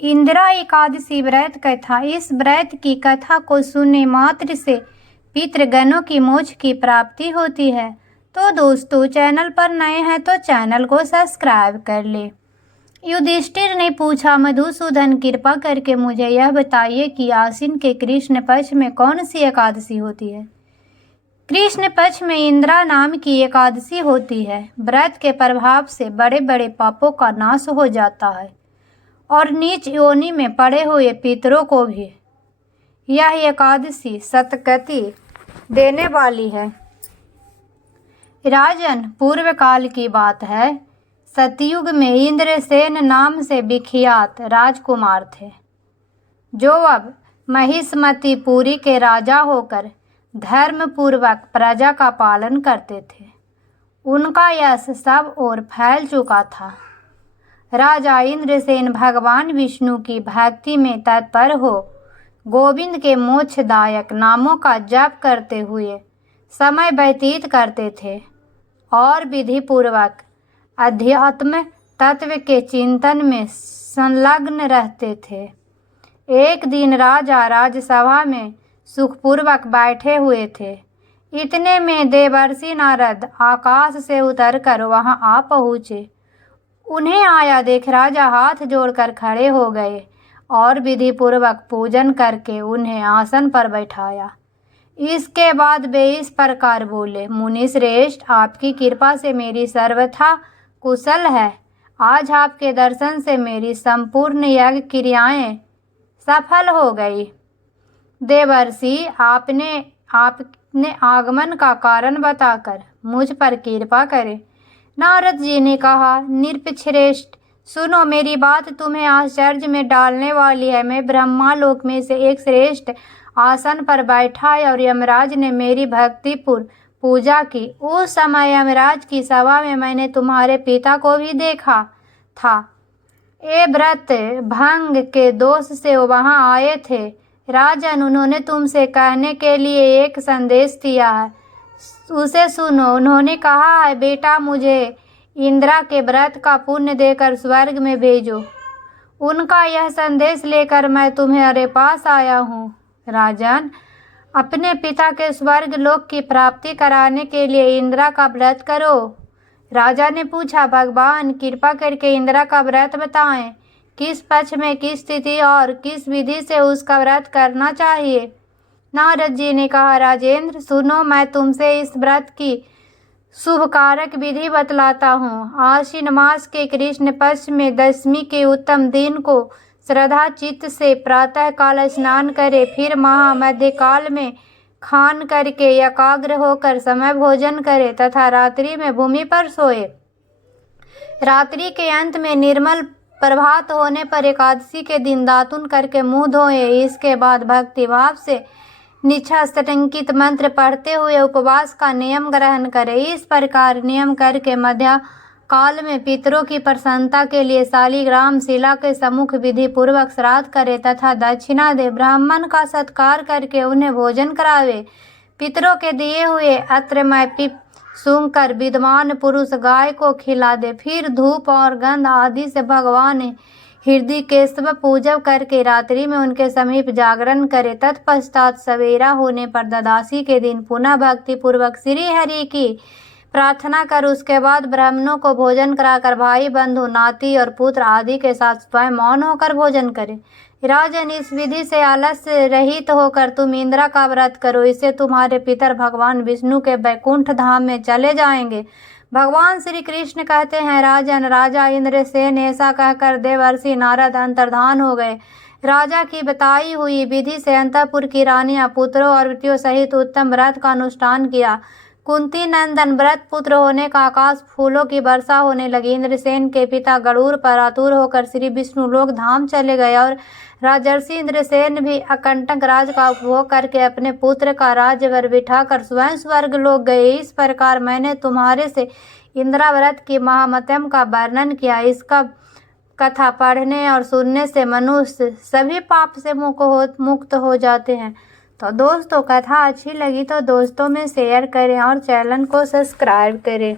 इंदिरा एकादशी व्रत कथा। इस व्रत की कथा को सुनने मात्र से पितृगणों की मोक्ष की प्राप्ति होती है। तो दोस्तों, चैनल पर नए हैं तो चैनल को सब्सक्राइब कर ले। युधिष्ठिर ने पूछा, मधुसूदन, कृपा करके मुझे यह बताइए कि आश्विन के कृष्ण पक्ष में कौन सी एकादशी होती है। कृष्ण पक्ष में इंदिरा नाम की एकादशी होती है। व्रत के प्रभाव से बड़े बड़े पापों का नाश हो जाता है और नीच योनि में पड़े हुए पितरों को भी यह एकादशी सद्गति देने वाली है। राजन, पूर्व काल की बात है। सतयुग में इंद्रसेन नाम से विख्यात राजकुमार थे, जो अब महिष्मतिपुरी के राजा होकर धर्मपूर्वक प्रजा का पालन करते थे। उनका यश सब ओर फैल चुका था। राजा इंद्रसेन भगवान विष्णु की भक्ति में तत्पर हो गोविंद के मोक्षदायक नामों का जप करते हुए समय व्यतीत करते थे और विधि पूर्वक अध्यात्म तत्व के चिंतन में संलग्न रहते थे। एक दिन राजा राजसभा में सुखपूर्वक बैठे हुए थे। इतने में देवर्षि नारद आकाश से उतरकर वहां आ पहुँचे। उन्हें आया देख राजा हाथ जोड़कर खड़े हो गए और विधि पूर्वक पूजन करके उन्हें आसन पर बैठाया। इसके बाद वे इस प्रकार बोले, मुनि श्रेष्ठ, आपकी कृपा से मेरी सर्वथा कुशल है। आज आपके दर्शन से मेरी संपूर्ण यज्ञ क्रियाएं सफल हो गई। देवर्षि, आपने आगमन का कारण बताकर मुझ पर कृपा करें। नारद जी ने कहा, नृपश्रेष्ठ, सुनो, मेरी बात तुम्हें आश्चर्य में डालने वाली है। मैं ब्रह्मालोक में से एक श्रेष्ठ आसन पर बैठा और यमराज ने मेरी भक्तिपूर्ण पूजा की। उस समय यमराज की सभा में मैंने तुम्हारे पिता को भी देखा था। ये व्रत भंग के दोष से वहां आए थे। राजन, उन्होंने तुमसे कहने के लिए एक संदेश दिया है, उसे सुनो। उन्होंने कहा है, बेटा, मुझे इंदिरा के व्रत का पुण्य देकर स्वर्ग में भेजो। उनका यह संदेश लेकर मैं तुम्हारे पास आया हूँ। राजन, अपने पिता के स्वर्ग लोक की प्राप्ति कराने के लिए इंदिरा का व्रत करो। राजा ने पूछा, भगवान, कृपा करके इंदिरा का व्रत बताएं। किस पक्ष में, किस तिथि और किस विधि से उसका व्रत करना चाहिए। नारद जी ने कहा, राजेंद्र, सुनो, मैं तुमसे इस व्रत की शुभकारक विधि बतलाता हूँ। आश्विन मास के कृष्ण पक्ष में दशमी के उत्तम दिन को श्रद्धा चित्त से प्रातः काल स्नान करे, फिर मध्य काल में खान करके एकाग्र होकर समय भोजन करे तथा रात्रि में भूमि पर सोए। रात्रि के अंत में निर्मल प्रभात होने पर एकादशी के दिन दातुन करके मुंह धोए। इसके बाद भक्ति भाव से निष्ठांकित मंत्र पढ़ते हुए उपवास का नियम ग्रहण करे। इस प्रकार नियम करके मध्य काल में पितरों की प्रसन्नता के लिए शालिग्राम शिला के सम्मुख विधि पूर्वक श्राद्ध करे तथा दक्षिणा दे। ब्राह्मण का सत्कार करके उन्हें भोजन करावे। पितरों के दिए हुए अत्रमय पिप सूंघकर विद्वान पुरुष गाय को खिला दे। फिर धूप और गंध आदि से भगवान हृदय केशव पूजन करके रात्रि में उनके समीप जागरण करे। तत्पश्चात सवेरा होने पर द्वादशी के दिन पुनः भक्ति पूर्वक श्री हरि की प्रार्थना कर उसके बाद ब्राह्मणों को भोजन कराकर भाई बंधु नाती और पुत्र आदि के साथ स्वयं मौन होकर भोजन करे। राजन, इस विधि से आलस्य रहित होकर तुम इंदिरा का व्रत करो। इससे तुम्हारे पितर भगवान विष्णु के वैकुंठ धाम में चले जाएंगे। भगवान श्री कृष्ण कहते हैं, राजन, राजा इंद्रसेन ऐसा कहकर देवर्षि नारद अंतर्धान हो गए। राजा की बताई हुई विधि से अंतःपुर की रानियां पुत्रों और बेटियों सहित उत्तम व्रत का अनुष्ठान किया। कुंती नंदन व्रत पुत्र होने का आकाश फूलों की वर्षा होने लगी। इंद्रसेन के पिता गरुड़ पर आतुर होकर श्री विष्णु लोक धाम चले गए और राजर्षि इंद्रसेन भी अकंटक राज का उपभोग करके अपने पुत्र का राज्यभार बिठाकर स्वयं स्वर्ग लोक गए। इस प्रकार मैंने तुम्हारे से इंदिरा व्रत की महात्म्य का वर्णन किया। इसका कथा पढ़ने और सुनने से मनुष्य सभी पाप से मुक्त हो जाते हैं। तो दोस्तों, कथा अच्छी लगी तो दोस्तों में शेयर करें और चैनल को सब्सक्राइब करें।